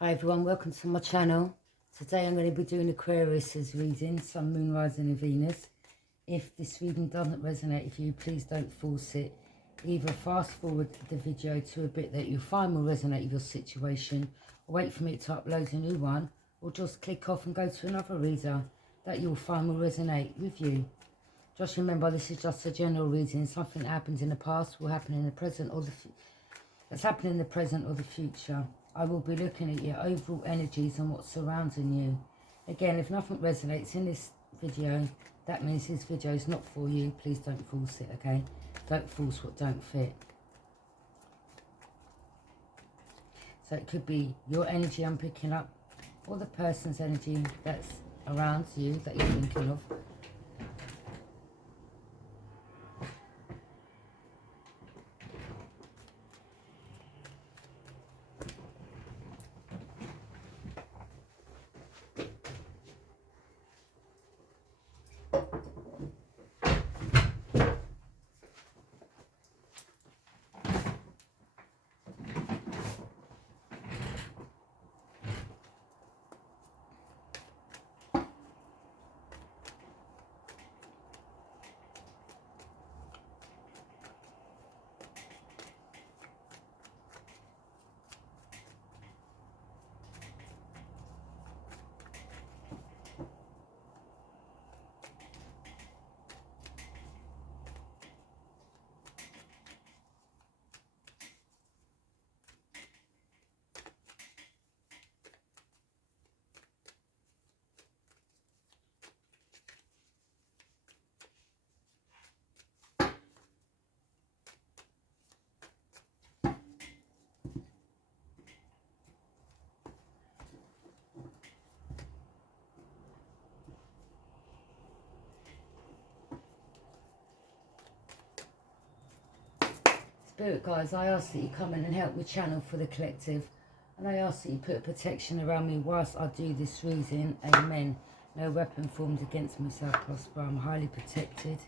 Hi everyone, welcome to my channel. Today I'm going to be doing Aquarius's reading, Sun, Moon, Rising and Venus. If this reading doesn't resonate with you, please don't force it. Either fast forward the video to a bit that you find will resonate with your situation, or wait for me to upload a new one, or just click off and go to another reader that you'll find will resonate with you. Just remember, this is just a general reading. Something that happened in the past will happen in the present or that's happening in the present or the future. I will be looking at your overall energies and what's surrounding you. Again, if nothing resonates in this video, that means this video is not for you. Please don't force it, okay? Don't force what don't fit. So it could be your energy I'm picking up, or the person's energy that's around you that you're thinking of. Spirit guys, I ask that you come in and help me channel for the collective, and I ask that you put protection around me whilst I do this reading. Amen. No weapon formed against me shall prosper. I'm highly protected.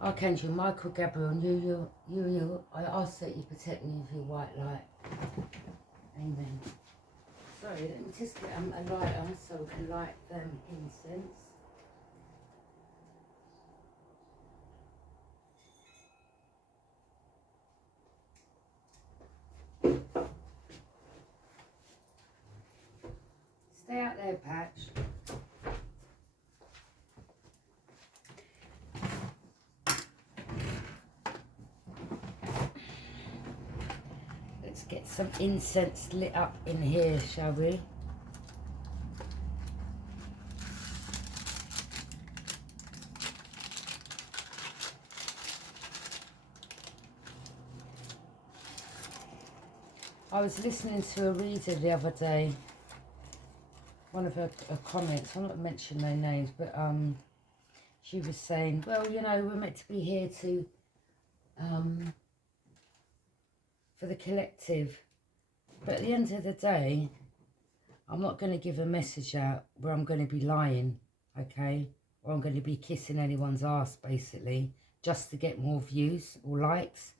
Archangel Michael, Gabriel, and you, I ask that you protect me with your white light. Amen. Sorry, let me just get a lighter so we can light them incense. Stay out there, Patch. Let's get some incense lit up in here, shall we? I was listening to a reader the other day. One of her comments, I'm not mentioning their names, but she was saying, well, you know, we're meant to be here to for the collective, but at the end of the day, I'm not going to give a message out where I'm going to be lying, okay, or I'm going to be kissing anyone's ass basically just to get more views or likes.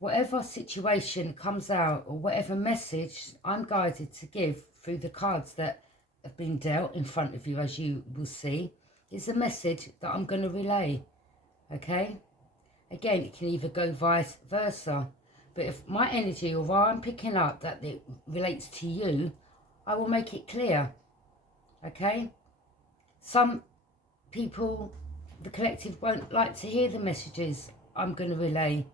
Whatever situation comes out, or whatever message I'm guided to give through the cards that have been dealt in front of you, as you will see, is a message that I'm going to relay, okay? Again, it can either go vice versa, but if my energy, or what I'm picking up that it relates to you, I will make it clear, okay? Some people, the collective, won't like to hear the messages I'm going to relay,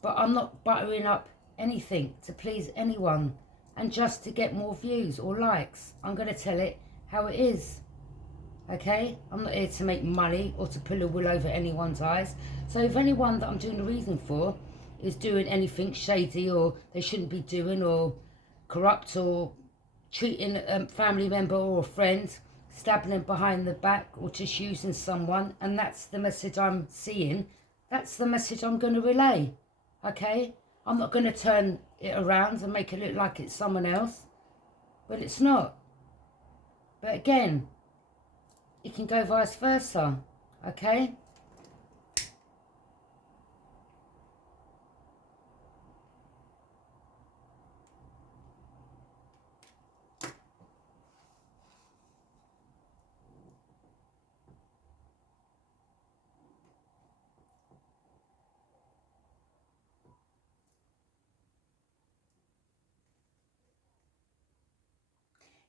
but I'm not buttering up anything to please anyone and just to get more views or likes. I'm going to tell it how it is, okay? I'm not here to make money or to pull a wool over anyone's eyes. So if anyone that I'm doing the reading for is doing anything shady, or they shouldn't be doing, or corrupt, or treating a family member or a friend, stabbing them behind the back, or just using someone, and that's the message I'm seeing, that's the message I'm going to relay. Okay, I'm not going to turn it around and make it look like it's someone else, but it's not. But again, it can go vice versa, okay?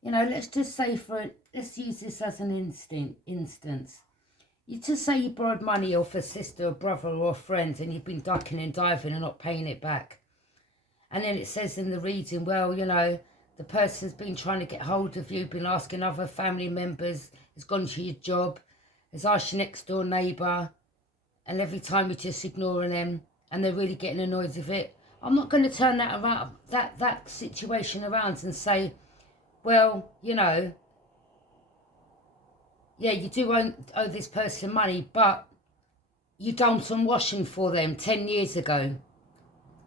You know, let's just say let's use this as an instance. You just say you borrowed money off a sister or brother or a friend and you've been ducking and diving and not paying it back. And then it says in the reading, well, you know, the person's been trying to get hold of you, been asking other family members, has gone to your job, has asked your next door neighbour, and every time you're just ignoring them and they're really getting annoyed with it. I'm not going to turn that around, that situation around and say, well, you know, yeah, you do owe this person money, but you done some washing for them 10 years ago.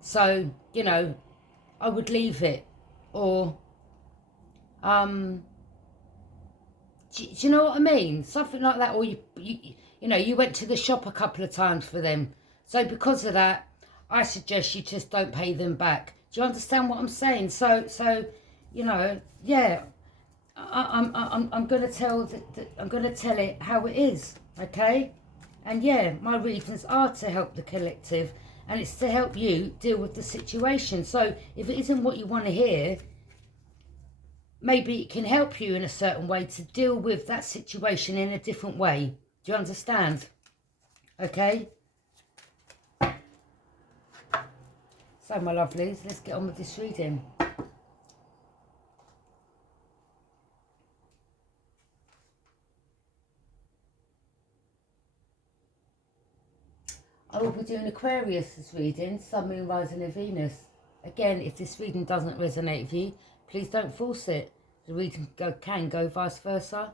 So, you know, I would leave it. Or, do you know what I mean? Something like that. Or, you know, you went to the shop a couple of times for them. So because of that, I suggest you just don't pay them back. Do you understand what I'm saying? So you know, yeah, I'm gonna tell I'm gonna tell it how it is, okay? And yeah, my reasons are to help the collective, and it's to help you deal with the situation. So if it isn't what you want to hear, maybe it can help you in a certain way to deal with that situation in a different way. Do you understand? Okay. So my lovelies, let's get on with this reading. I will be doing Aquarius' reading, Sun, Moon, Rising and Venus. Again, if this reading doesn't resonate with you, please don't force it. The reading can go vice versa.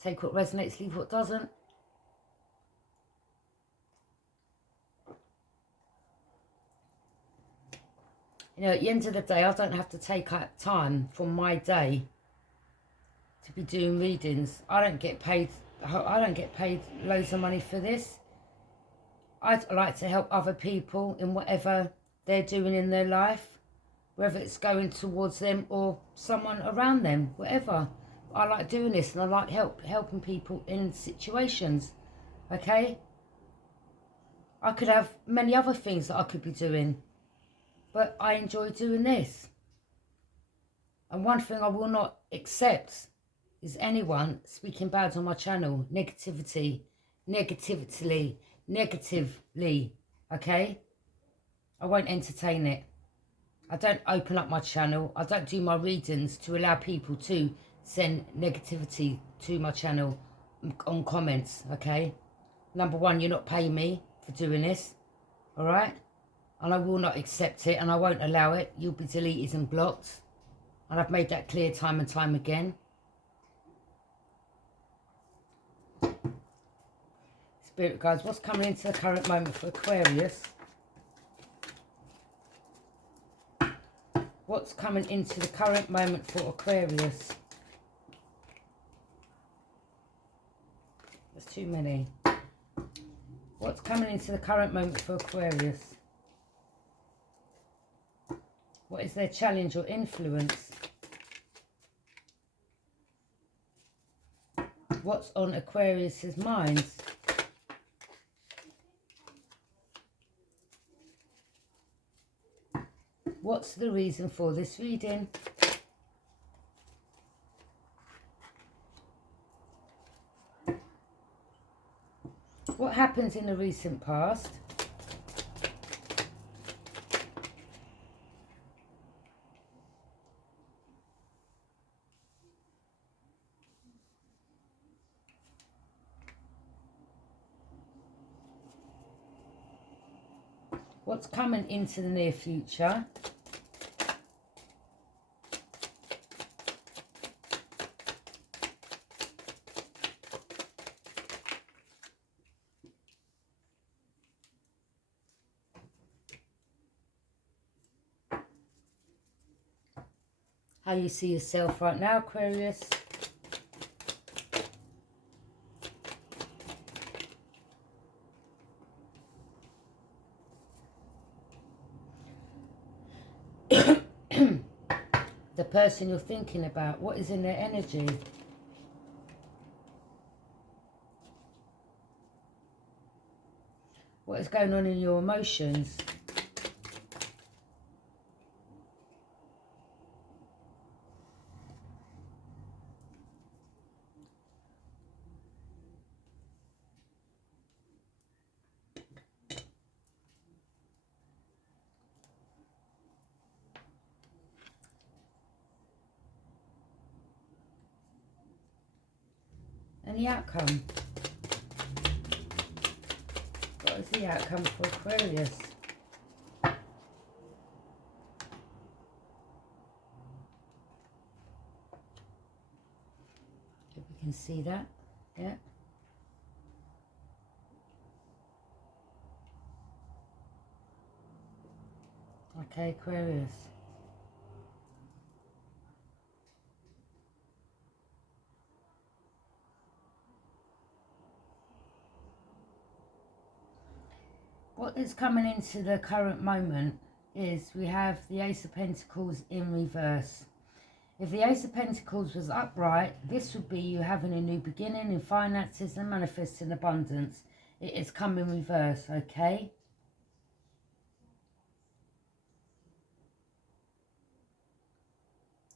Take what resonates, leave what doesn't. You know, at the end of the day, I don't have to take out time from my day to be doing readings. I don't get paid loads of money for this. I'd like to help other people in whatever they're doing in their life, whether it's going towards them or someone around them, whatever. I like doing this, and I like helping people in situations, okay? I could have many other things that I could be doing, but I enjoy doing this. And one thing I will not accept is anyone speaking bad on my channel, negatively, okay? I won't entertain it. I don't open up my channel. I don't do my readings to allow people to send negativity to my channel on comments, okay? Number one, you're not paying me for doing this, all right? And I will not accept it, and I won't allow it. You'll be deleted and blocked. And I've made that clear time and time again. Spirit guides, what's coming into the current moment for Aquarius? What's coming into the current moment for Aquarius? There's too many. What's coming into the current moment for Aquarius? What is their challenge or influence? What's on Aquarius's mind? What's the reason for this reading? What happens in the recent past? What's coming into the near future? How you see yourself right now, Aquarius? The person you're thinking about, what is in their energy? What is going on in your emotions? the outcome? What is the outcome for Aquarius? If we can see that, yeah. Okay, Aquarius. What is coming into the current moment is we have the Ace of Pentacles in reverse. If the Ace of Pentacles was upright, this would be you having a new beginning in finances and manifesting abundance. It is come in reverse, okay?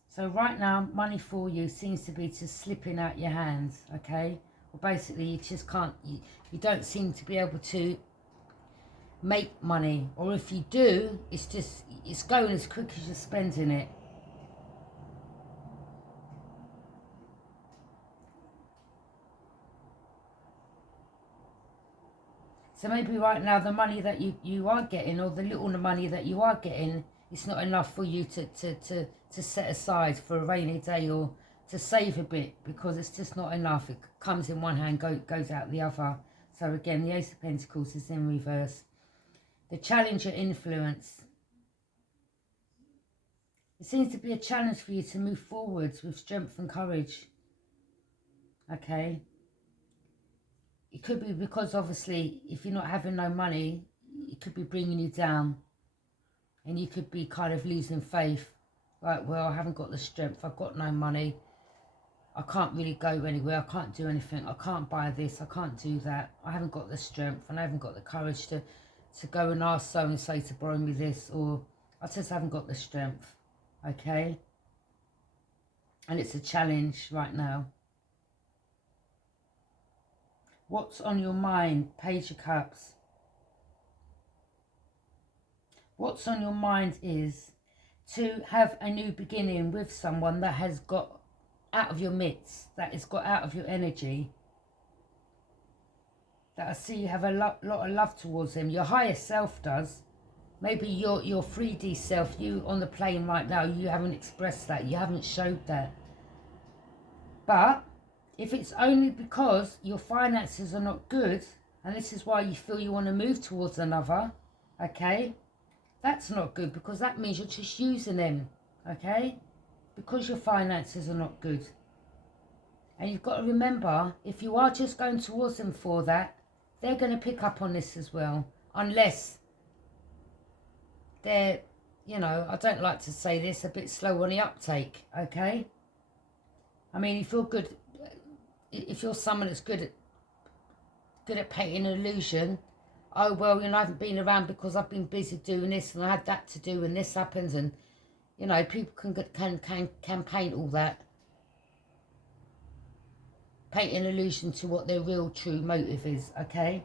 So right now, money for you seems to be just slipping out your hands, okay? Well, basically, you just can't, you don't seem to be able to make money. Or if you do, it's going as quick as you're spending it. So maybe right now the money that you are getting, or the little money that you are getting, it's not enough for you to set aside for a rainy day or to save a bit, because it's just not enough. It comes in one hand, goes out the other. So again, the Ace of Pentacles is in reverse. The challenge your influence. It seems to be a challenge for you to move forwards with strength and courage. Okay. It could be because obviously if you're not having no money, it could be bringing you down. And you could be kind of losing faith. Like, well, I haven't got the strength. I've got no money. I can't really go anywhere. I can't do anything. I can't buy this. I can't do that. I haven't got the strength. And I haven't got the courage to go and ask so-and-so to borrow me this. Or I just haven't got the strength. Okay? And it's a challenge right now. What's on your mind? Page of Cups. What's on your mind is to have a new beginning with someone that has got out of your midst, that has got out of your energy. That I see you have a lot of love towards them. Your higher self does. Maybe your 3D self, you on the plane right now, you haven't expressed that. You haven't showed that. But if it's only because your finances are not good, and this is why you feel you want to move towards another, okay? That's not good, because that means you're just using them, okay? Because your finances are not good. And you've got to remember, if you are just going towards them for that, they're going to pick up on this as well. Unless they're, you know, I don't like to say this, a bit slow on the uptake, okay? I mean, if you're good, if you're someone that's good at painting an illusion, oh, well, you know, I haven't been around because I've been busy doing this and I had that to do and this happens, and, you know, people can paint all that. Paint an illusion to what their real true motive is, okay?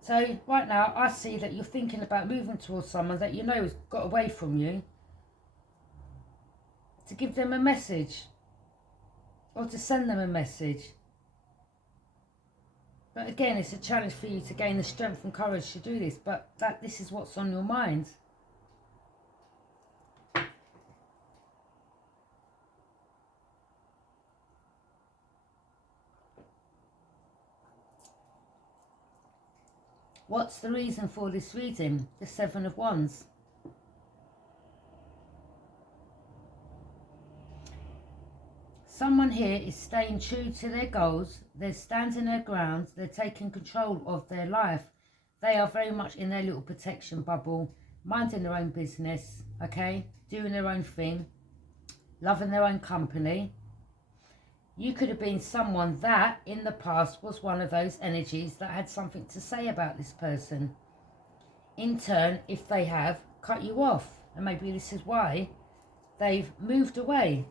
So, right now, I see that you're thinking about moving towards someone that you know has got away from you, to give them a message, or to send them a message. But again, it's a challenge for you to gain the strength and courage to do this. But this is what's on your mind. What's the reason for this reading? The Seven of Wands. Someone here is staying true to their goals. They're standing their ground. They're taking control of their life. They are very much in their little protection bubble, minding their own business, okay? Doing their own thing, loving their own company. You could have been someone that, in the past, was one of those energies that had something to say about this person. In turn, if they have, cut you off. And maybe this is why they've moved away.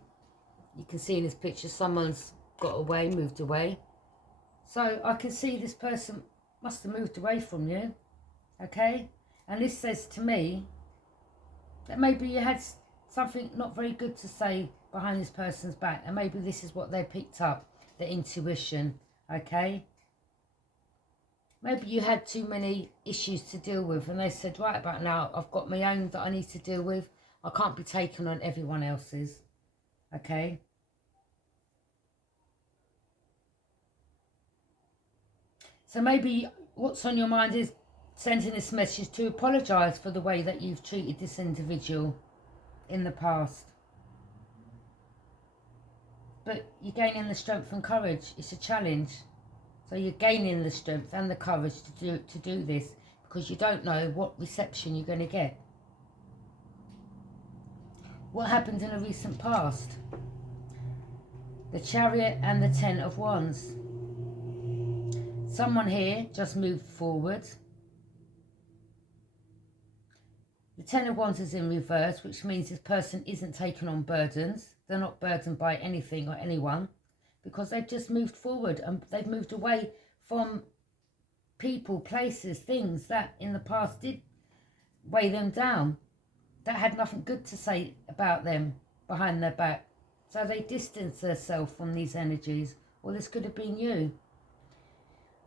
You can see in this picture someone's got away, moved away. So I can see this person must have moved away from you, okay? And this says to me that maybe you had something not very good to say behind this person's back, and maybe this is what they picked up. the intuition, okay? Maybe you had too many issues to deal with and they said, right about now, I've got my own that I need to deal with. I can't be taken on everyone else's, okay? So maybe what's on your mind is sending this message to apologise for the way that you've treated this individual in the past. But you're gaining the strength and courage. It's a challenge. So you're gaining the strength and the courage to do this, because you don't know what reception you're going to get. What happened in a recent past? The Chariot and the Ten of Wands. Someone here just moved forward. The Ten of Wands is in reverse, which means this person isn't taking on burdens. They're not burdened by anything or anyone, because they've just moved forward and they've moved away from people, places, things that in the past did weigh them down, that had nothing good to say about them behind their back. So they distance themselves from these energies. Well, this could have been you.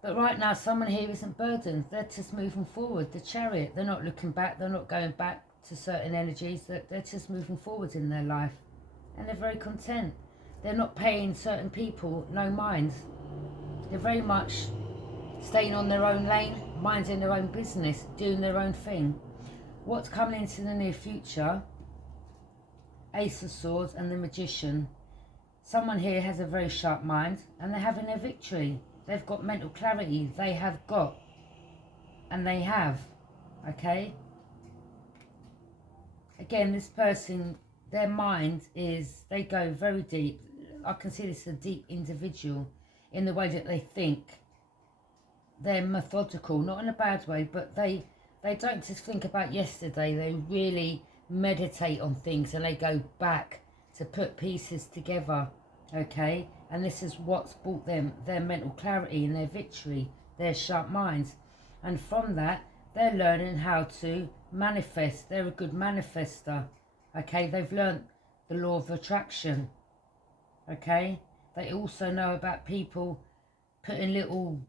But right now, someone here isn't burdened. They're just moving forward. The Chariot, they're not looking back. They're not going back to certain energies. They're just moving forward in their life. And they're very content. They're not paying certain people no mind. They're very much staying on their own lane, minding their own business, doing their own thing. What's coming into the near future? Ace of Swords and the Magician. Someone here has a very sharp mind and they're having their victory. They've got mental clarity. They have got. And they have. Okay? Again, this person, their mind is, they go very deep. I can see this as a deep individual in the way that they think. They're methodical, not in a bad way, but they don't just think about yesterday. They really meditate on things and they go back to put pieces together, okay? And this is what's brought them their mental clarity and their victory, their sharp minds. And from that, they're learning how to manifest. They're a good manifester, okay? They've learned the law of attraction, okay? They also know about people putting little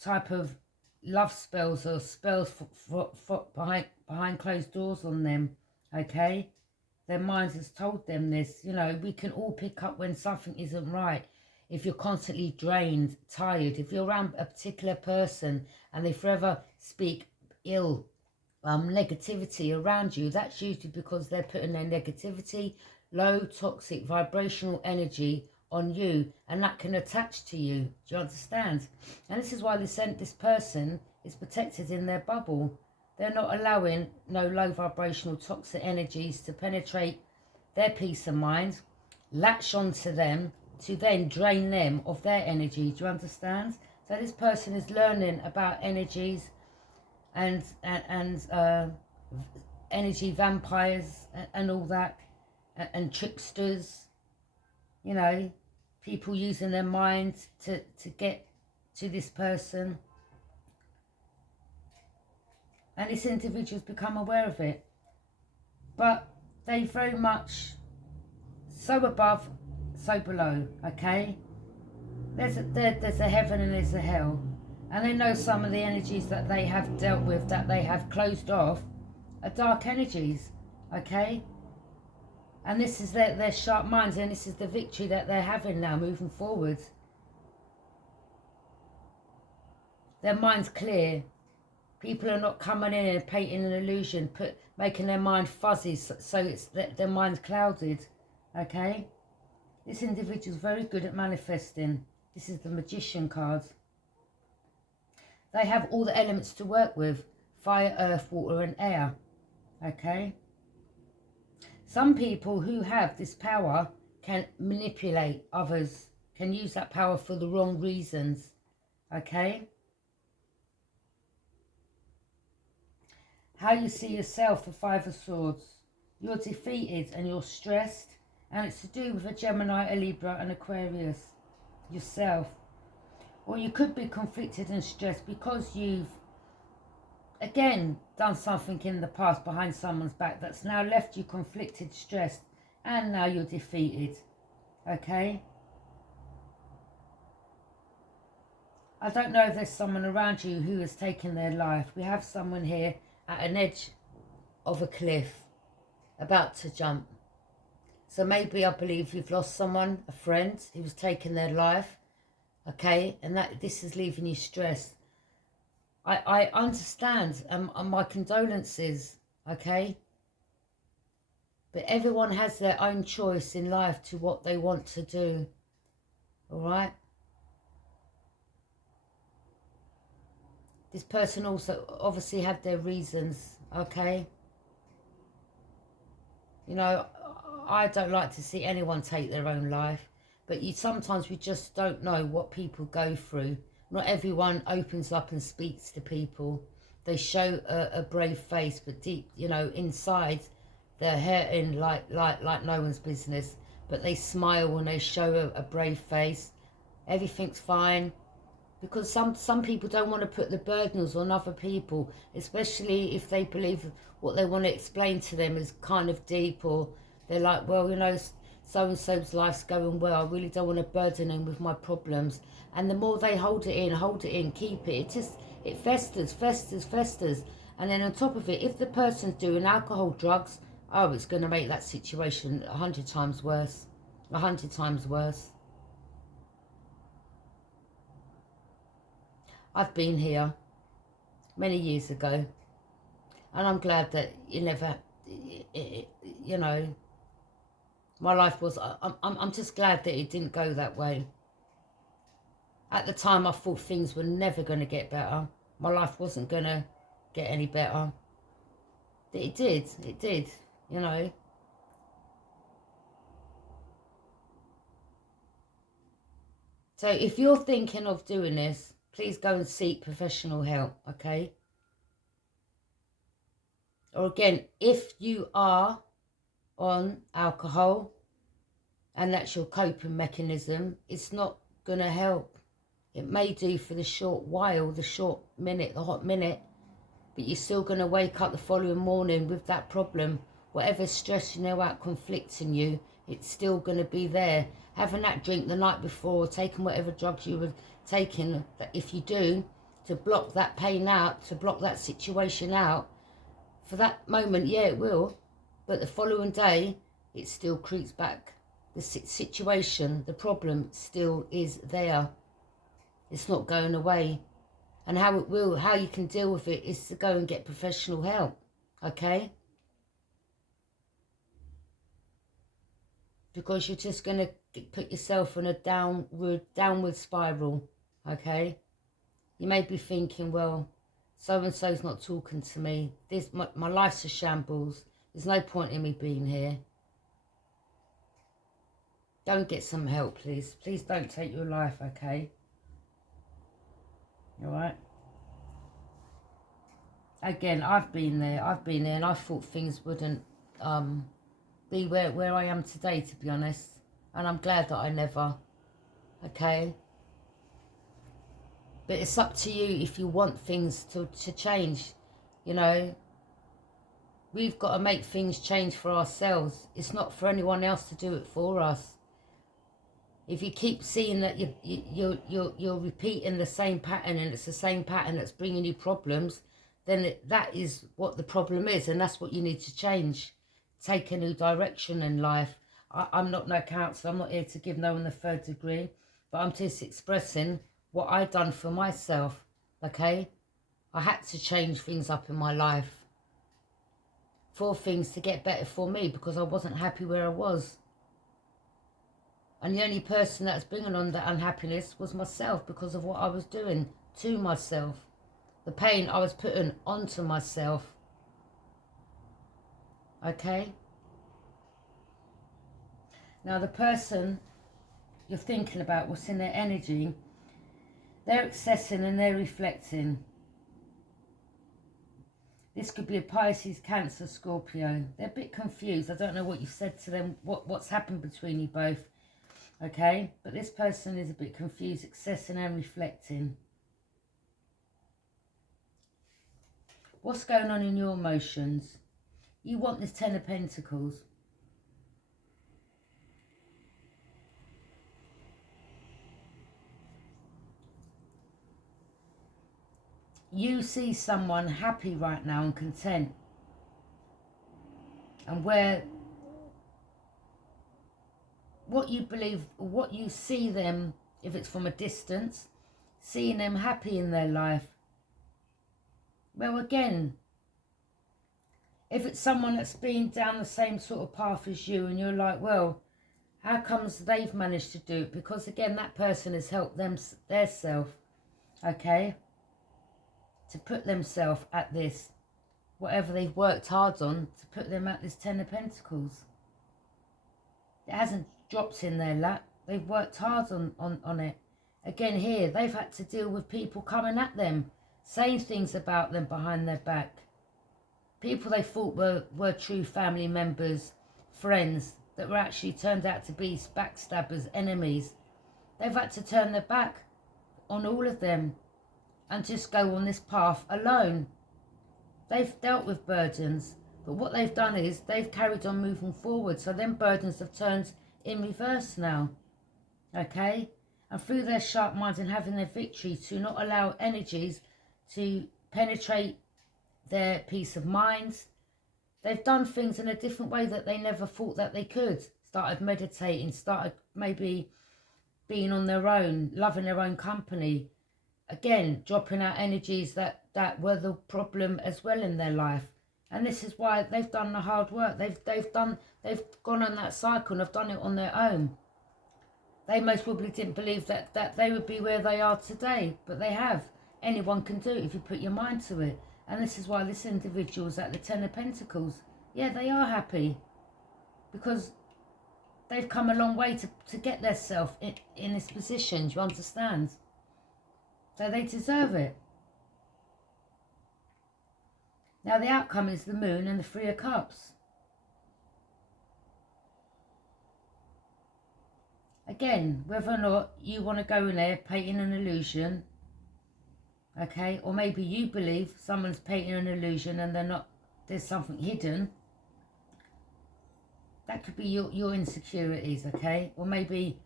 type of love spells or spells for behind closed doors on them, okay? Their minds has told them this. You know, we can all pick up when something isn't right. If you're constantly drained, tired, if you're around a particular person and they forever speak ill, negativity around you, that's usually because they're putting their negativity, low toxic vibrational energy on you, and that can attach to you. Do you understand? And this is why this person is protected in their bubble. They're not allowing no low vibrational toxic energies to penetrate their peace of mind, latch onto them to then drain them of their energy. Do you understand? So this person is learning about energies and energy vampires and all that, and tricksters, you know, people using their mind to get to this person. And this individual's become aware of it. But they very much so above, so below, okay? There's a heaven and there's a hell. And they know some of the energies that they have dealt with, that they have closed off, are dark energies, okay? And this is their sharp minds, and this is the victory that they're having now, moving forward. Their mind's clear. People are not coming in and painting an illusion, making their mind fuzzy, so it's their mind's clouded, okay? This individual's very good at manifesting. This is the Magician card. They have all the elements to work with: fire, earth, water and air, okay? Some people who have this power can manipulate others, can use that power for the wrong reasons, okay? How you see yourself, the Five of Swords. You're defeated and you're stressed, and it's to do with a Gemini, a Libra and Aquarius, yourself. Or you could be conflicted and stressed because you've, again, done something in the past behind someone's back that's now left you conflicted, stressed, and now you're defeated, okay? I don't know if there's someone around you who has taken their life. We have someone here at an edge of a cliff, about to jump. So maybe I believe you've lost someone, a friend, who's taken their life, okay? And that this is leaving you stressed. I understand, and my condolences, okay? But everyone has their own choice in life to what they want to do, all right? This person also obviously had their reasons, okay? You know, I don't like to see anyone take their own life, but sometimes we just don't know what people go through. Not everyone opens up and speaks to people. They show a brave face, but deep, you know, inside, they're hurting like no one's business. But they smile when they show a brave face. Everything's fine. Because some people don't want to put the burdens on other people, especially if they believe what they want to explain to them is kind of deep, or they're like, well, you know, so-and-so's life's going well, I really don't want to burden him with my problems. And the more they hold it in, keep it, it festers. And then on top of it, if the person's doing alcohol, drugs, oh, it's going to make that situation 100 times worse. 100 times worse. I've been here many years ago, and I'm glad that you never, you know, my life was, I'm just glad that it didn't go that way. At the time, I thought things were never going to get better. My life wasn't going to get any better. It did, you know. So if you're thinking of doing this, please go and seek professional help, okay? Or again, if you are on alcohol and that's your coping mechanism, it's not going to help. It may do for the short while, the short minute, the hot minute, but you're still going to wake up the following morning with that problem. Whatever's stressing you out, conflicting you, it's still going to be there. Having that drink the night before, taking whatever drugs you were taking, if you do, to block that pain out, to block that situation out, for that moment, yeah, it will. But the following day, it still creeps back. The situation, the problem still is there. It's not going away. And how you can deal with it is to go and get professional help, okay? Because you're just going to put yourself in a downward spiral, okay? You may be thinking, well, so-and-so's not talking to me. My life's a shambles. There's no point in me being here. Go and get some help, please. Please don't take your life, okay? All right? Again, I've been there, and I thought things wouldn't be where I am today, to be honest. And I'm glad that I never, okay? But it's up to you if you want things to change, you know? We've got to make things change for ourselves. It's not for anyone else to do it for us. If you keep seeing that you're repeating the same pattern, and it's the same pattern that's bringing you problems, then that is what the problem is, and that's what you need to change. Take a new direction in life. I'm not no counsellor. I'm not here to give no one the third degree, but I'm just expressing what I done for myself, okay? I had to change things up in my life for things to get better for me, because I wasn't happy where I was. And the only person that's bringing on that unhappiness was myself, because of what I was doing to myself. The pain I was putting onto myself. Okay? Now the person you're thinking about, what's in their energy, they're accessing and they're reflecting. This could be a Pisces, Cancer, Scorpio. They're a bit confused. I don't know what you've said to them, what's happened between you both. Okay, but this person is a bit confused, accessing and reflecting. What's going on in your emotions? You want this Ten of Pentacles. you see someone happy right now and content, and where what you believe, what you see them, if it's from a distance, seeing them happy in their life, well, again, if it's someone that's been down the same sort of path as you, and you're like, well, how comes they've managed to do it? Because again, that person has helped them, their self, okay, to put themselves at this, whatever they've worked hard on, to put them at this Ten of Pentacles. It hasn't dropped in their lap. They've worked hard on it. Again, here, they've had to deal with people coming at them, saying things about them behind their back. People they thought were true family members, friends, that were actually turned out to be backstabbers, enemies. They've had to turn their back on all of them and just go on this path alone. They've dealt with burdens, but what they've done is they've carried on moving forward. So them burdens have turned in reverse now, okay? And through their sharp minds and having their victory, to not allow energies to penetrate their peace of minds, they've done things in a different way that they never thought that they could. Started meditating, started maybe being on their own, loving their own company. Again, dropping out energies that were the problem as well in their life. And this is why they've done the hard work. They've gone on that cycle and have done it on their own. They most probably didn't believe that they would be where they are today, but they have. Anyone can do it if you put your mind to it. And this is why this individual's at the Ten of Pentacles. Yeah, they are happy because they've come a long way to get themselves in this position, do you understand? So they deserve it. Now the outcome is the Moon and the Three of Cups. Again, whether or not you want to go in there painting an illusion, okay, or maybe you believe someone's painting an illusion and they're not, there's something hidden. That could be your insecurities, okay? Or maybe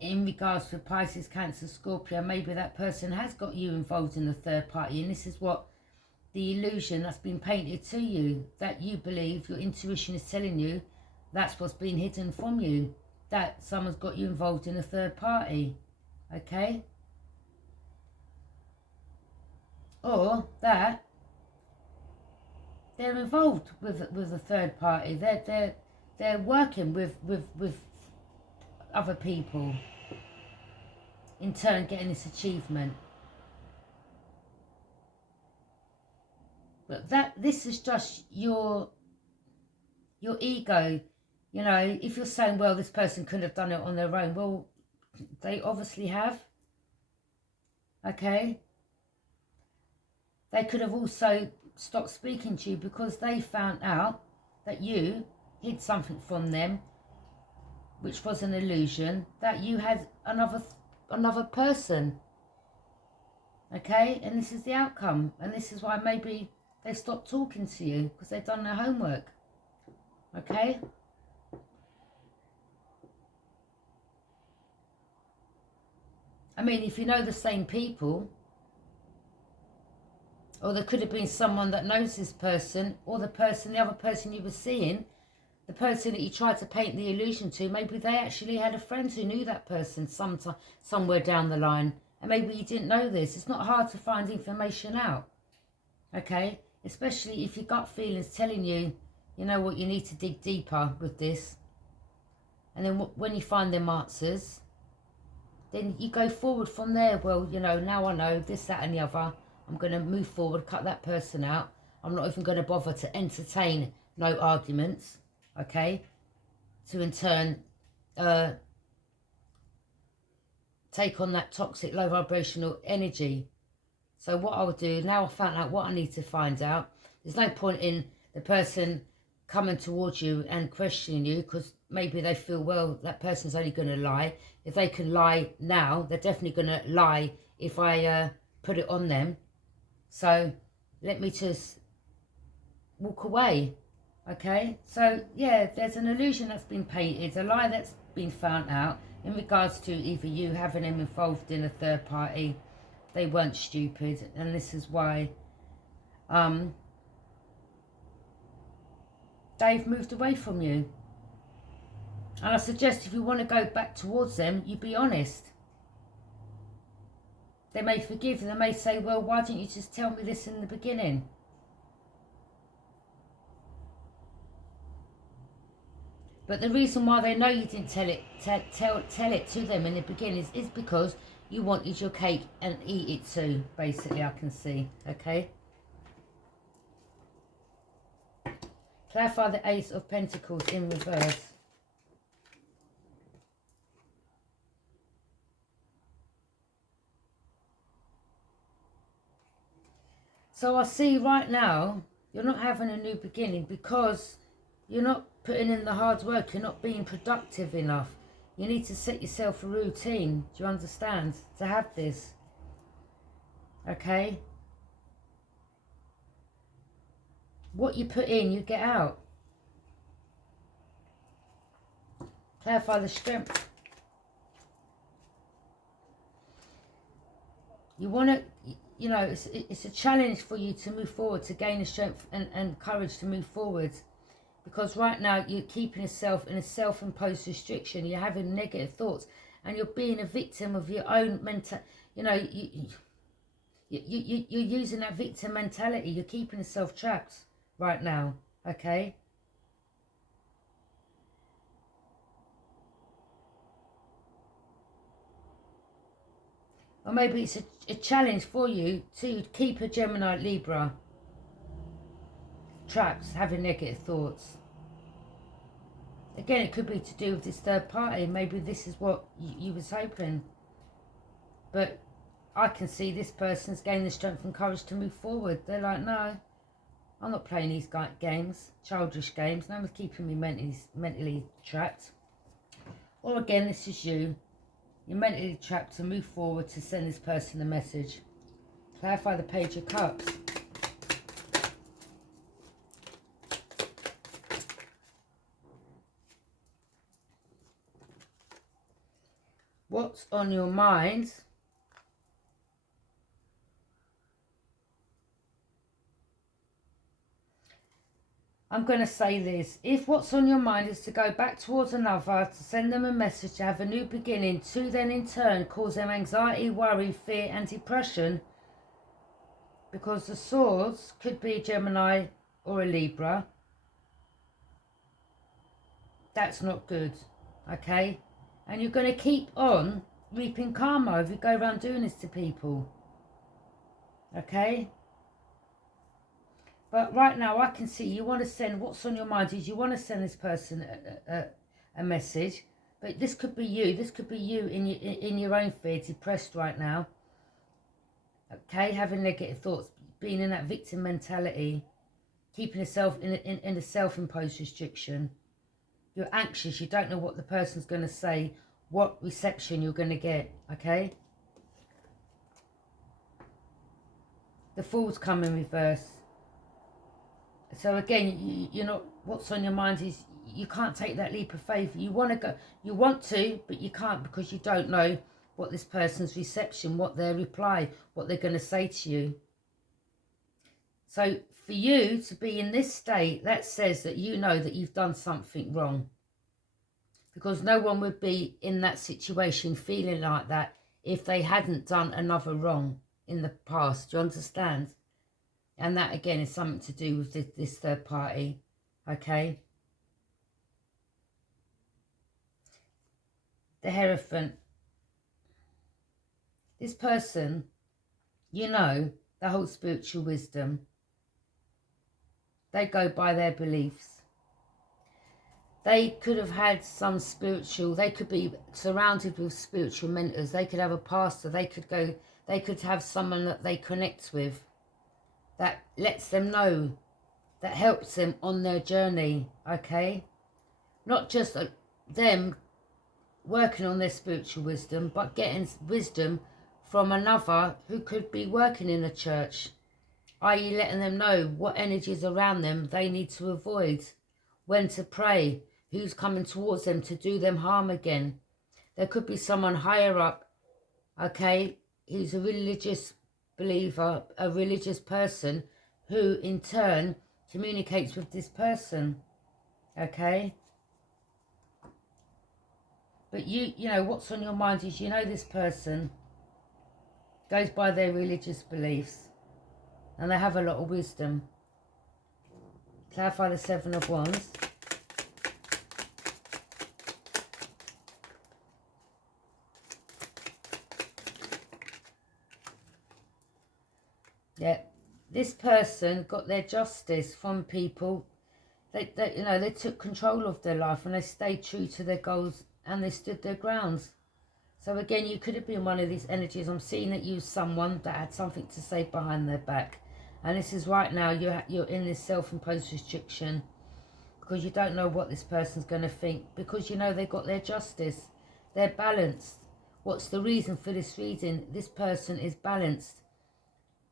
in regards to Pisces, Cancer, Scorpio, maybe that person has got you involved in the third party, and this is what the illusion that's been painted to you, that you believe, your intuition is telling you, that's what's been hidden from you, that someone's got you involved in a third party, okay? Or that they're involved with a third party. They're working with other people, in turn getting this achievement. But this is just your ego. You know, if you're saying, well, this person couldn't have done it on their own, well, they obviously have. Okay? They could have also stopped speaking to you because they found out that you hid something from them, which was an illusion, that you had another person. Okay? And this is the outcome. And this is why maybe they stopped talking to you, because they've done their homework. Okay? I mean, if you know the same people, or there could have been someone that knows this person, or the other person you were seeing, the person that you tried to paint the illusion to, maybe they actually had a friend who knew that person somewhere down the line, and maybe you didn't know this. It's not hard to find information out, okay? Especially if your gut feeling's telling you, you know what, you need to dig deeper with this. And then when you find them answers, then you go forward from there. Well, you know, now I know this, that and the other. I'm going to move forward, cut that person out. I'm not even going to bother to entertain no arguments, okay? To in turn take on that toxic, low vibrational energy. So what I would do, now I found out what I need to find out. There's no point in the person coming towards you and questioning you, because maybe they feel, well, that person's only going to lie. If they can lie now, they're definitely going to lie if I put it on them. So let me just walk away, okay? So yeah, there's an illusion that's been painted, a lie that's been found out in regards to either you having them involved in a third party, they weren't stupid, and this is why they've moved away from you. And I suggest if you want to go back towards them, you be honest. They may forgive you. They may say, well, why didn't you just tell me this in the beginning? But the reason why they know you didn't tell it to them in the beginning is because you wanted your cake and eat it too, basically, I can see, okay? Clarify the Ace of Pentacles in reverse. So I see right now, you're not having a new beginning because you're not putting in the hard work. You're not being productive enough. You need to set yourself a routine. Do you understand? To have this. Okay? What you put in, you get out. Clarify the strength. You want to, you know, it's a challenge for you to move forward, to gain the strength and courage to move forward. Because right now you're keeping yourself in a self-imposed restriction. You're having negative thoughts and you're being a victim of your own mental, you know, you're using that victim mentality. You're keeping yourself trapped right now, okay? Or maybe it's a challenge for you to keep a Gemini Libra trapped, having negative thoughts. Again, it could be to do with this third party. Maybe this is what you was hoping. But I can see this person's gained the strength and courage to move forward. They're like, no, I'm not playing these games, childish games. No one's keeping me mentally trapped. Or again, this is you. You're mentally trapped to move forward, to send this person a message. Clarify the Page of Cups. What's on your mind? I'm going to say this. If what's on your mind is to go back towards another, to send them a message, to have a new beginning, to then in turn cause them anxiety, worry, fear and depression, because the Swords could be Gemini or a Libra, that's not good, okay? And you're going to keep on reaping karma if you go around doing this to people, okay? But right now I can see you want to send, what's on your mind is you want to send this person a message. But this could be you. This could be you in your own fear, depressed right now. Okay, having negative thoughts, being in that victim mentality, keeping yourself in a self-imposed restriction. You're anxious. You don't know what the person's going to say, what reception you're going to get, okay? The Fool's come in reverse. So again, you're not, what's on your mind is you can't take that leap of faith. You want to go, you want to, but you can't because you don't know what this person's reception, what their reply, what they're going to say to you. So for you to be in this state, that says that you know that you've done something wrong. Because no one would be in that situation feeling like that if they hadn't done another wrong in the past. Do you understand? And that, again, is something to do with this third party, okay? The Hierophant. This person, you know, the whole spiritual wisdom. They go by their beliefs. They could have had some spiritual, they could be surrounded with spiritual mentors. They could have a pastor. They could have someone that they connect with, that lets them know, that helps them on their journey, okay? Not just them working on their spiritual wisdom, but getting wisdom from another who could be working in a church, i.e. letting them know what energies around them they need to avoid, when to pray, who's coming towards them to do them harm again. There could be someone higher up, okay, who's a religious believer, a religious person, who in turn communicates with this person, okay? But you know, what's on your mind is, you know, this person goes by their religious beliefs and they have a lot of wisdom. Clarify the Seven of Wands. Yeah, this person got their justice from people. You know, they took control of their life and they stayed true to their goals and they stood their grounds. So again, you could have been one of these energies. I'm seeing that you someone that had something to say behind their back. And this is right now, you're in this self-imposed restriction because you don't know what this person's going to think, because you know they got their justice. They're balanced. What's the reason for this reading? This person is balanced.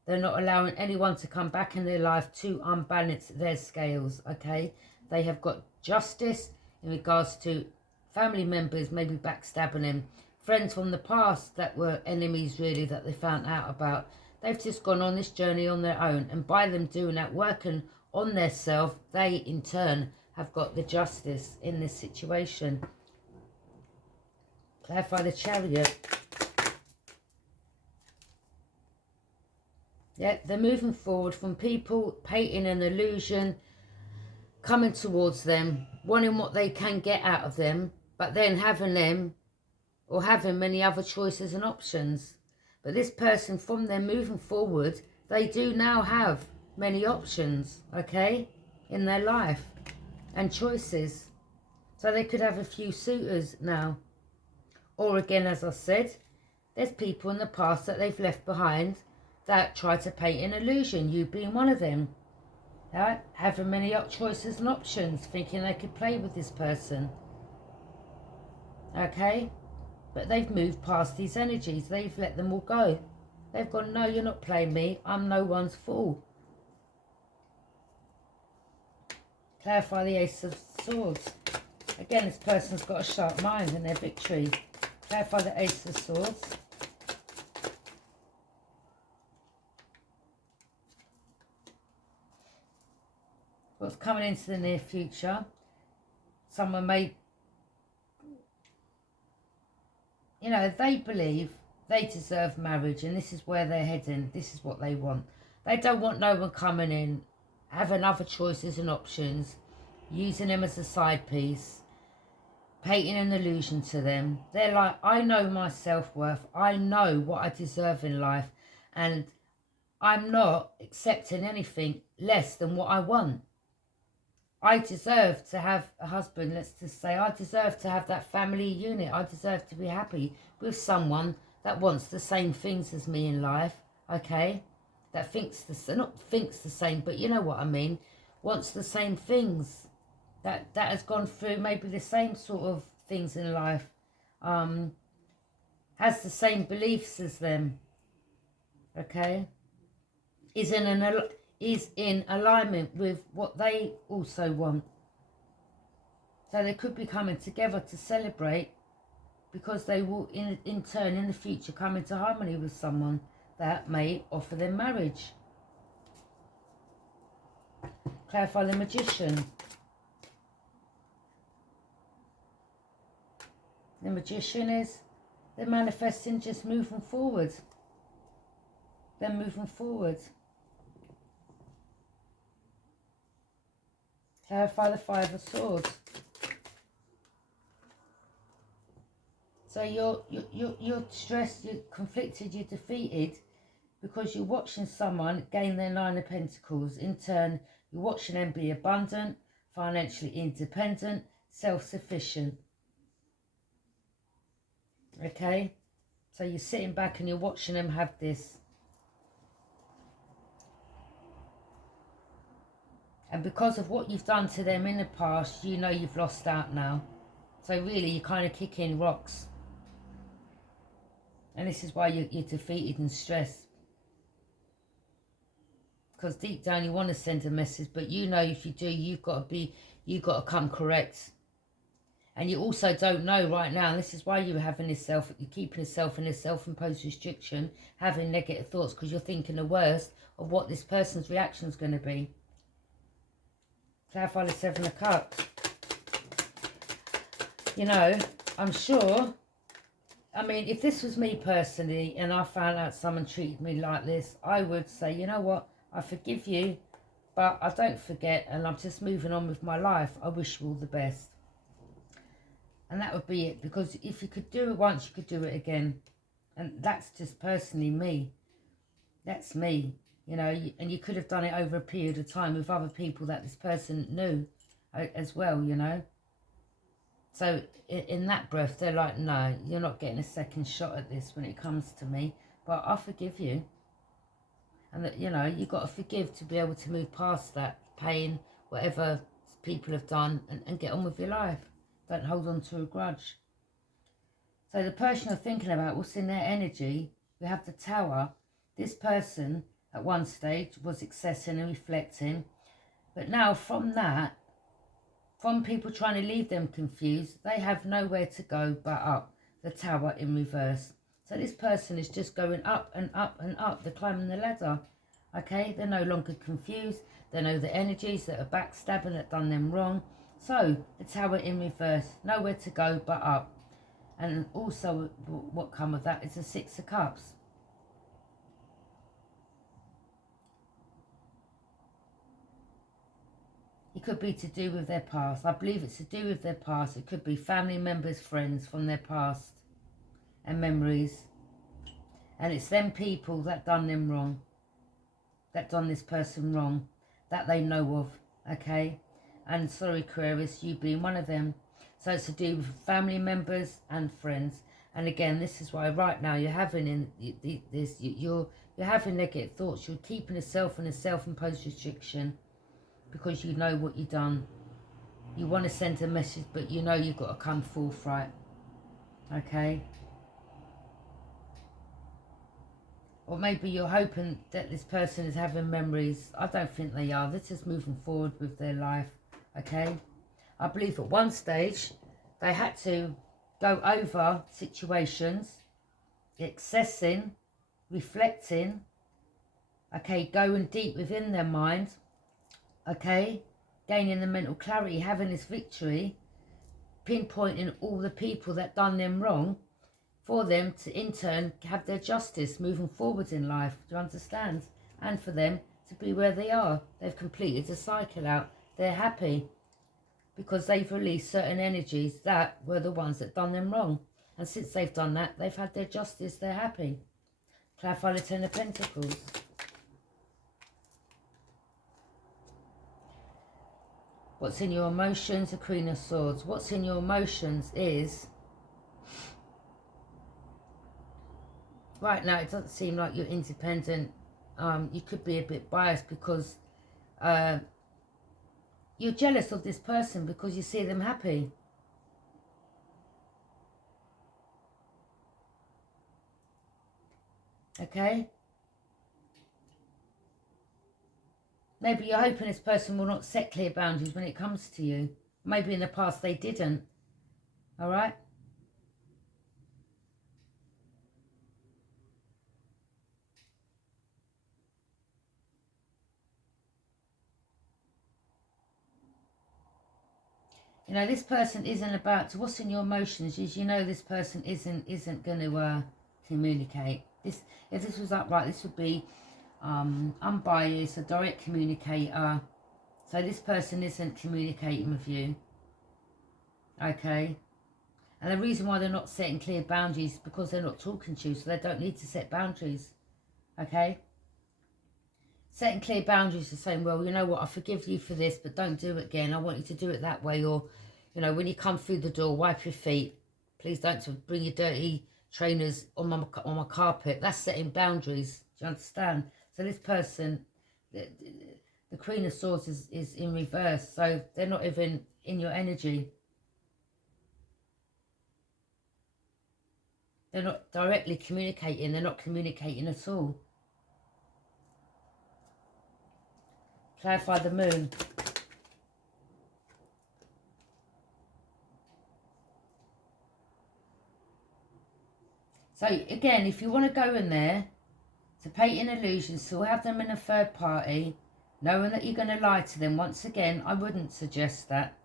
They're not allowing anyone to come back in their life to unbalance their scales, okay? They have got justice in regards to family members maybe backstabbing them, friends from the past that were enemies really that they found out about. They've just gone on this journey on their own, and by them doing that, working on their self, they in turn have got the justice in this situation. Clarify the Chariot. Yeah, they're moving forward from people painting an illusion, coming towards them, wanting what they can get out of them, but then having them or having many other choices and options. But this person, from them moving forward, they do now have many options, okay, in their life and choices. So they could have a few suitors now. Or again, as I said, there's people in the past that they've left behind that try to paint an illusion, you being one of them. Right? Having many choices and options, thinking they could play with this person. Okay? But they've moved past these energies. They've let them all go. They've gone, no, you're not playing me. I'm no one's fool. Clarify the Ace of Swords. Again, this person's got a sharp mind in their victory. Clarify the Ace of Swords. What's coming into the near future? Someone may, you know, they believe they deserve marriage and this is where they're heading. This is what they want. They don't want no one coming in, having other choices and options, using them as a side piece, painting an illusion to them. They're like, I know my self-worth. I know what I deserve in life. And I'm not accepting anything less than what I want. I deserve to have a husband, let's just say. I deserve to have that family unit. I deserve to be happy with someone that wants the same things as me in life, okay? That thinks not thinks the same, but you know what I mean. Wants the same things. That has gone through maybe the same sort of things in life. Has the same beliefs as them, okay? Is in alignment with what they also want. So they could be coming together to celebrate, because they will in turn in the future come into harmony with someone that may offer them marriage. Clarify the Magician. The Magician is, they're manifesting, just moving forward. They're moving forward. Clarify the Five of Swords. So you're stressed, you're conflicted, you're defeated because you're watching someone gain their Nine of Pentacles. In turn, you're watching them be abundant, financially independent, self-sufficient. Okay? So you're sitting back and you're watching them have this. And because of what you've done to them in the past, you know you've lost out now. So really, you're kind of kicking rocks. And this is why you're defeated and stressed. Because deep down you want to send a message, but you know if you do, you've got to come correct. And you also don't know right now, and this is why you're having this you're keeping yourself in a self-imposed restriction, having negative thoughts, because you're thinking the worst of what this person's reaction is going to be. Clarify the Seven of Cups. You know, I'm sure, I mean, if this was me personally and I found out someone treated me like this, I would say, you know what, I forgive you, but I don't forget, and I'm just moving on with my life. I wish you all the best. And that would be it, because if you could do it once, you could do it again. And that's just personally me. That's me, you know, and you could have done it over a period of time with other people that this person knew as well, you know. So in that breath, they're like, no, you're not getting a second shot at this when it comes to me, but I forgive you. And that, you know, you've got to forgive to be able to move past that pain, whatever people have done, and get on with your life. Don't hold on to a grudge. So the person you're thinking about, what's in their energy, we have the Tower. This person at one stage was accessing and reflecting. But now from that, from people trying to leave them confused, they have nowhere to go but up. The Tower in reverse. So this person is just going up and up and up. They're climbing the ladder. Okay, they're no longer confused. They know the energies that are backstabbing, that done them wrong. So the Tower in reverse, nowhere to go but up. And also what come of that is the Six of Cups. It could be to do with their past. I believe it's to do with their past. It could be family members, friends from their past and memories. And it's them people that done them wrong, that done this person wrong, that they know of, okay? And sorry, Aquarius, you being one of them. So it's to do with family members and friends. And again, this is why right now you're having you're having negative thoughts. You're keeping yourself in a self-imposed restriction because you know what you've done. You want to send a message, but you know you've got to come forthright. Okay? Or maybe you're hoping that this person is having memories. I don't think they are. They're just moving forward with their life. Okay? I believe at one stage they had to go over situations, accessing, reflecting, okay, going deep within their mind, okay, gaining the mental clarity, having this victory, pinpointing all the people that done them wrong, for them to in turn have their justice moving forward in life, do you understand? And for them to be where they are. They've completed the cycle out. They're happy because they've released certain energies that were the ones that done them wrong. And since they've done that, they've had their justice. They're happy. Clarify the Ten of Pentacles. What's in your emotions? The Queen of Swords. What's in your emotions is, right now it doesn't seem like you're independent. You could be a bit biased because you're jealous of this person because you see them happy. Okay? Maybe you're hoping this person will not set clear boundaries when it comes to you. Maybe in the past they didn't. Alright? You know, this person isn't about to, what's in your emotions is, you know, this person isn't going to communicate. If this was upright, this would be unbiased, a direct communicator. So this person isn't communicating with you. Okay? And the reason why they're not setting clear boundaries is because they're not talking to you, so they don't need to set boundaries. Okay? Setting clear boundaries is saying, well, you know what, I forgive you for this, but don't do it again. I want you to do it that way. Or, you know, when you come through the door, wipe your feet. Please don't bring your dirty trainers on my carpet. That's setting boundaries. Do you understand? So this person, the Queen of Swords is in reverse. So they're not even in your energy. They're not directly communicating. They're not communicating at all. Clarify the Moon. So again, if you want to go in there to paint an illusion, still have them in a third party, knowing that you're going to lie to them, once again, I wouldn't suggest that.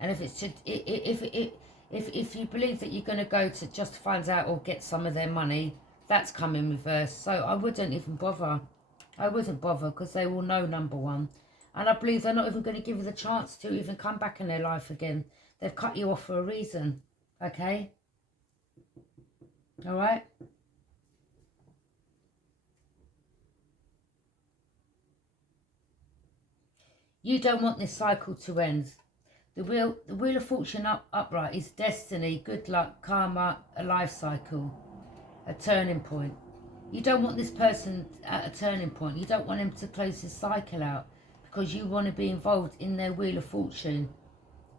And if it's just, if you believe that you're going to go to just find out or get some of their money, that's come in reverse. So I wouldn't even bother. I wouldn't bother, because they will know, number one. And I believe they're not even going to give you the chance to even come back in their life again. They've cut you off for a reason. Okay? All right? You don't want this cycle to end. The wheel of fortune upright is destiny, good luck, karma, a life cycle, a turning point. You don't want this person at a turning point. You don't want him to close his cycle out, because you want to be involved in their wheel of fortune,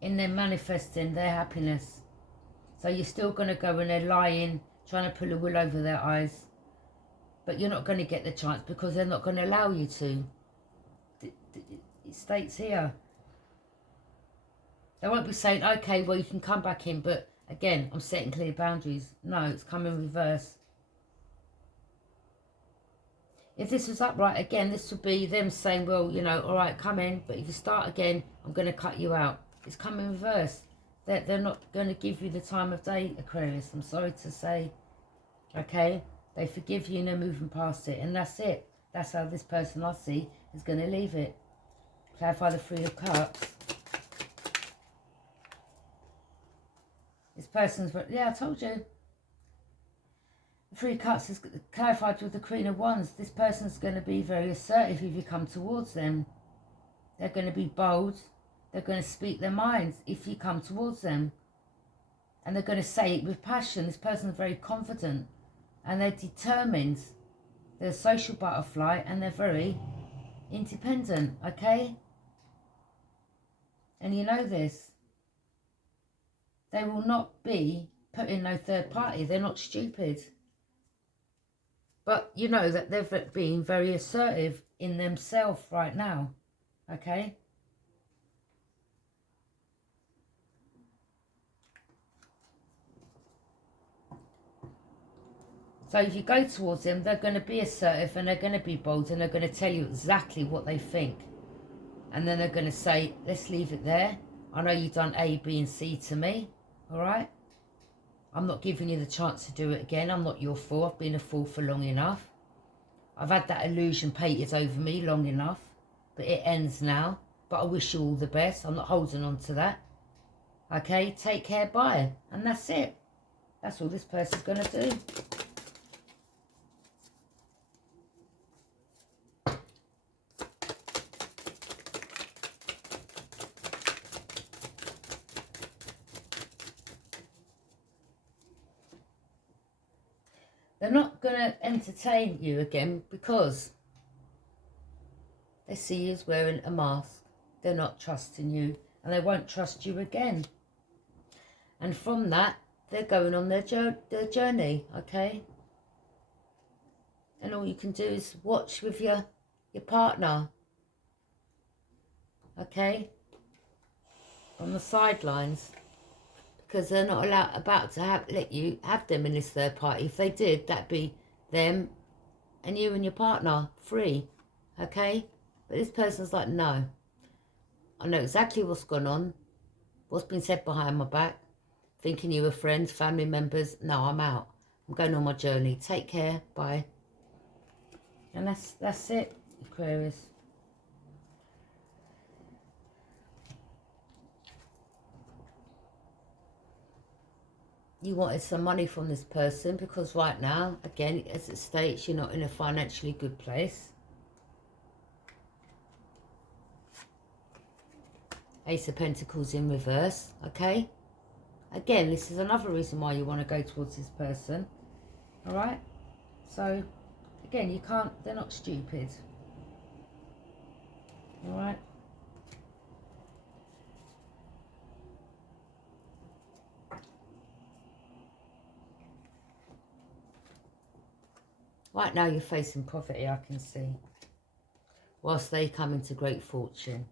in their manifesting their happiness. So you're still going to go in there lying, trying to pull a wool over their eyes, but you're not going to get the chance, because they're not going to allow you to. It states here. They won't be saying, okay, well, you can come back in, but again, I'm setting clear boundaries. No, it's come in reverse. If this was upright, again, this would be them saying, well, you know, all right, come in, but if you start again, I'm going to cut you out. It's come in reverse. They're not going to give you the time of day, Aquarius. I'm sorry to say. Okay? They forgive you and they're moving past it. And that's it. That's how this person I see is going to leave it. Clarify the Three of Cups. This person's... Yeah, I told you. The Three of Cups is clarified with the Queen of Wands. This person's going to be very assertive if you come towards them. They're going to be bold. They're going to speak their minds if you come towards them. And they're going to say it with passion. This person's very confident. And they're determined. They're a social butterfly and they're very independent, okay? And you know this. They will not be put in no third party. They're not stupid. But you know that they're being very assertive in themselves right now, okay? So if you go towards them, they're going to be assertive and they're going to be bold and they're going to tell you exactly what they think. And then they're going to say, let's leave it there. I know you've done A, B and C to me, all right? I'm not giving you the chance to do it again. I'm not your fool. I've been a fool for long enough. I've had that illusion painted over me long enough. But it ends now. But I wish you all the best. I'm not holding on to that. Okay, take care, bye. And that's it. That's all this person's going to do. They're not going to entertain you again because they see you as wearing a mask. They're not trusting you and they won't trust you again. And from that, they're going on their journey, okay? And all you can do is watch with your partner, okay? On the sidelines. Because they're not about to let you have them in this third party. If they did, that'd be them and you and your partner free, okay? But this person's like, no. I know exactly what's gone on, what's been said behind my back, thinking you were friends, family members. No, I'm out. I'm going on my journey. Take care. Bye. And that's it, Aquarius. You wanted some money from this person because right now, again, as it states, you're not in a financially good place. Ace of Pentacles in reverse, okay? Again, this is another reason why you want to go towards this person, all right? So, again, you can't, they're not stupid, all right? Right now you're facing poverty, I can see, whilst they come into great fortune.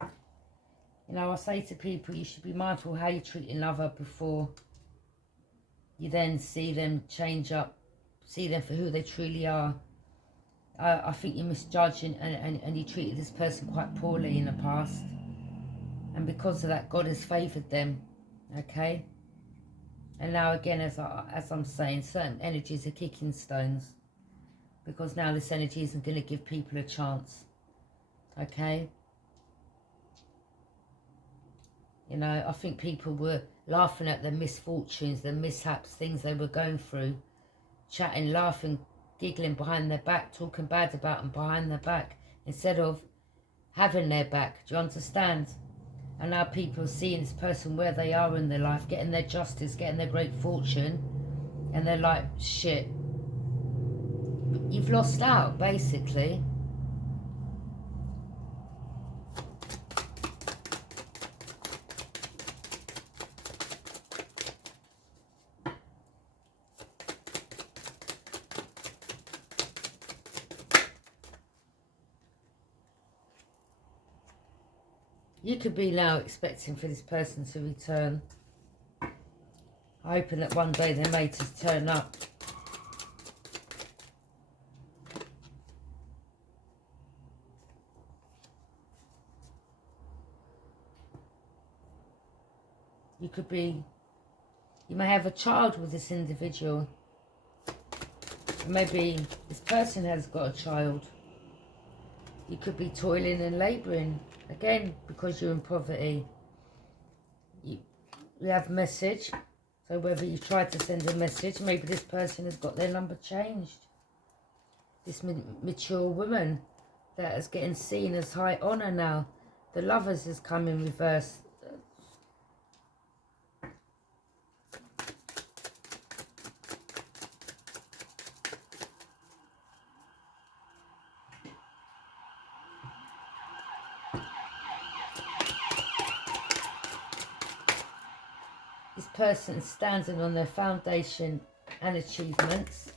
You know, I say to people, you should be mindful how you treat another before you then see them change up, see them for who they truly are. I think you misjudged and you treated this person quite poorly in the past. And because of that, God has favoured them, okay? And now again, as I'm saying, certain energies are kicking stones. Because now this energy isn't going to give people a chance, okay? You know, I think people were laughing at the misfortunes, the mishaps, things they were going through. Chatting, laughing, giggling behind their back, talking bad about them behind their back. Instead of having their back, do you understand? And now people are seeing this person where they are in their life, getting their justice, getting their great fortune. And they're like, shit. You've lost out, basically. You could be now expecting for this person to return. Hoping that one day they may just turn up. You may have a child with this individual. Maybe this person has got a child. You could be toiling and labouring, again, because you're in poverty. You have a message, so whether you tried to send a message, maybe this person has got their number changed. This mature woman that is getting seen as high honour now. The Lovers has come in reverse. This person is standing on their foundation and achievements.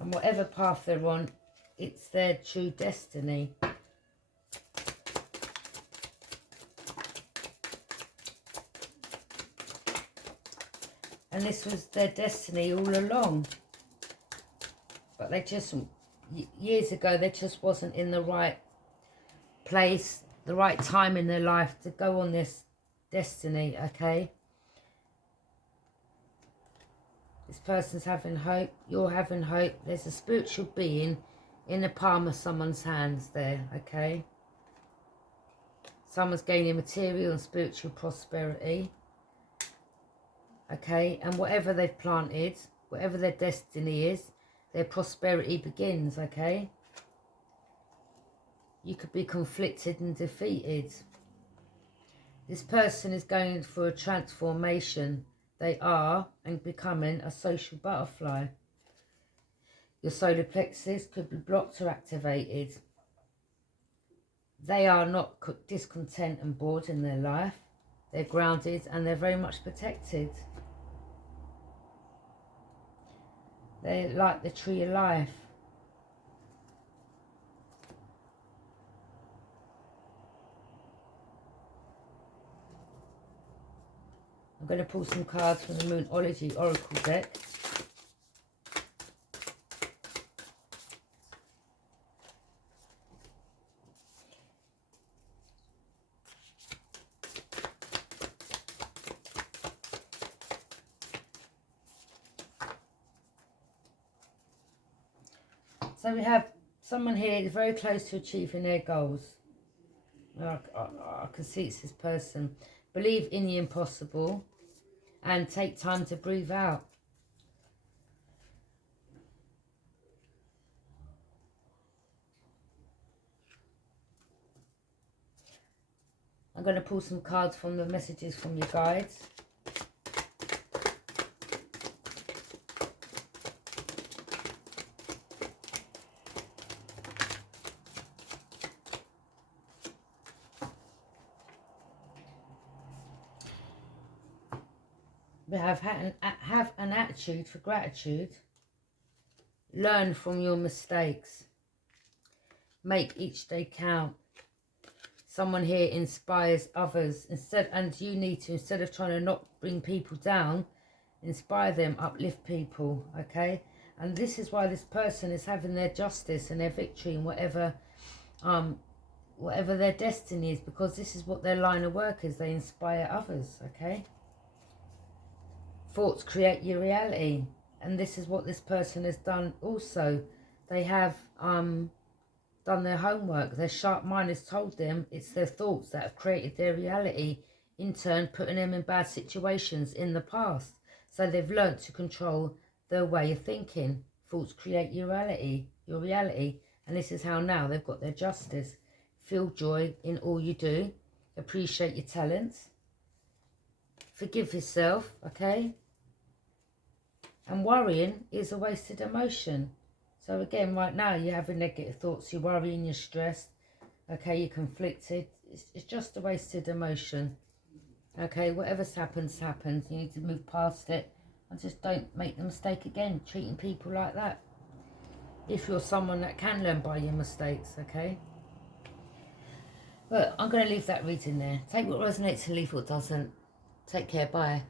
And whatever path they're on, it's their true destiny. And this was their destiny all along. But they just, years ago, they just wasn't in the right place, the right time in their life to go on this destiny, okay? This person's having hope, you're having hope. There's a spiritual being in the palm of someone's hands there, okay? Someone's gaining material and spiritual prosperity, okay? And whatever they've planted, whatever their destiny is, their prosperity begins, okay? You could be conflicted and defeated. This person is going for a transformation. They are and becoming a social butterfly. Your solar plexus could be blocked or activated. They are not discontent and bored in their life. They're grounded and they're very much protected. They're like the tree of life. I'm going to pull some cards from the Moonology Oracle deck. So we have someone here very close to achieving their goals. I can see it's this person. Believe in the impossible and take time to breathe out. I'm going to pull some cards from the messages from your guides. We have an attitude for gratitude. Learn from your mistakes. Make each day count. Someone here inspires others and you need to, instead of trying to not bring people down, inspire them, uplift people, okay? And this is why this person is having their justice and their victory in whatever their destiny is, because this is what their line of work is. They inspire others, okay? Thoughts create your reality, and this is what this person has done also. They have done their homework. Their sharp mind has told them it's their thoughts that have created their reality, in turn putting them in bad situations in the past. So they've learnt to control their way of thinking. Thoughts create your reality, and this is how now they've got their justice. Feel joy in all you do. Appreciate your talents. Forgive yourself, okay? And worrying is a wasted emotion. So again, right now you're having negative thoughts, you're worrying, you're stressed, okay, you're conflicted. It's just a wasted emotion. Okay, whatever's happened, happens. You need to move past it and just don't make the mistake again, treating people like that. If you're someone that can learn by your mistakes, okay? But I'm going to leave that reading there. Take what resonates and leave what doesn't. Take care, bye.